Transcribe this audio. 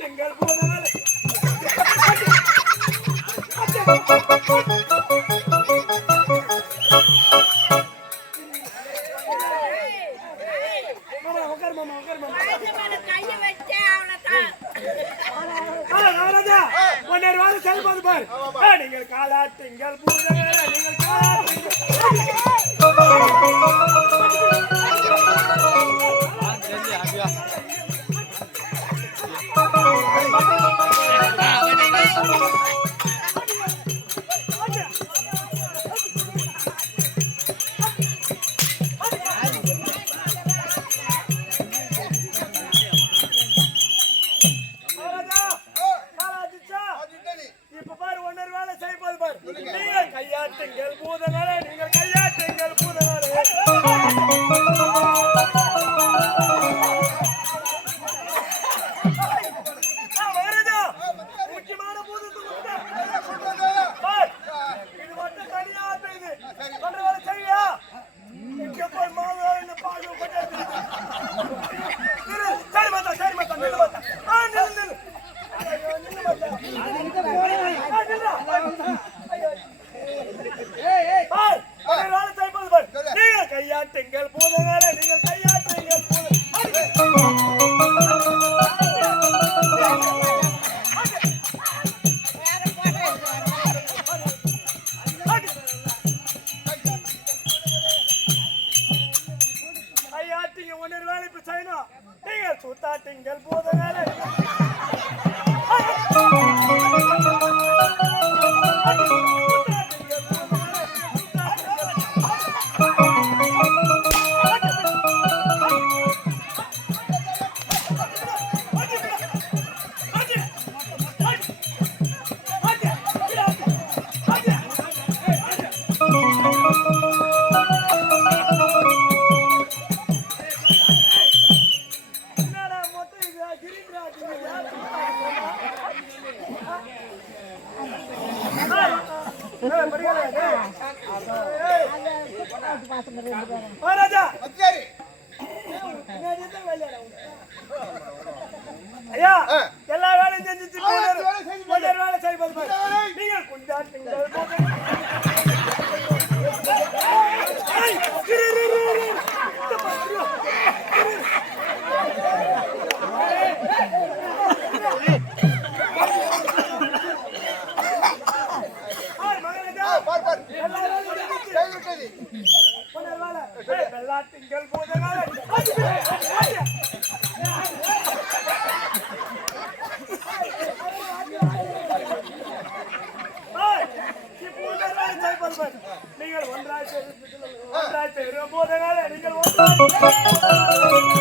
கையாட்டுங்கள் போதனால செயல்பாடு பார். நீங்கள் காலாட்டுங்கள் பூதங்களே, நீங்கள் காலாட்டுங்கள். கையாட்டுங்கள் பூதங்களே, நீங்கள் கையாட்டுங்கள் பூதங்களே. முக்கியமான பூதத்துக்கு இது மட்டும் தனியா இது பண்ற வேலை செய்யா போய் மாவு பாடு சரி மாத்தா சரி மாத்தா நில்லு மாத்தா கையாட்டுங்கள் பூதங்களே, நீங்கள் கையாட்டுங்கள் கையாட்டிங்க ஒன்னொரு வேலை இப்ப செய்யணும். நீங்கள் சுத்தாட்டுங்கள் பூதங்களே. ஐயா எல்லா வேலையும் செஞ்சு வேலை செய்வது நீங்கள் கொண்டாட்டுங்கள். வெள்ளாட்டுங்கள் பூதங்களே. நீங்கள் ஒன்றாய் பூதங்களே, நீங்கள் ஒன்றாய்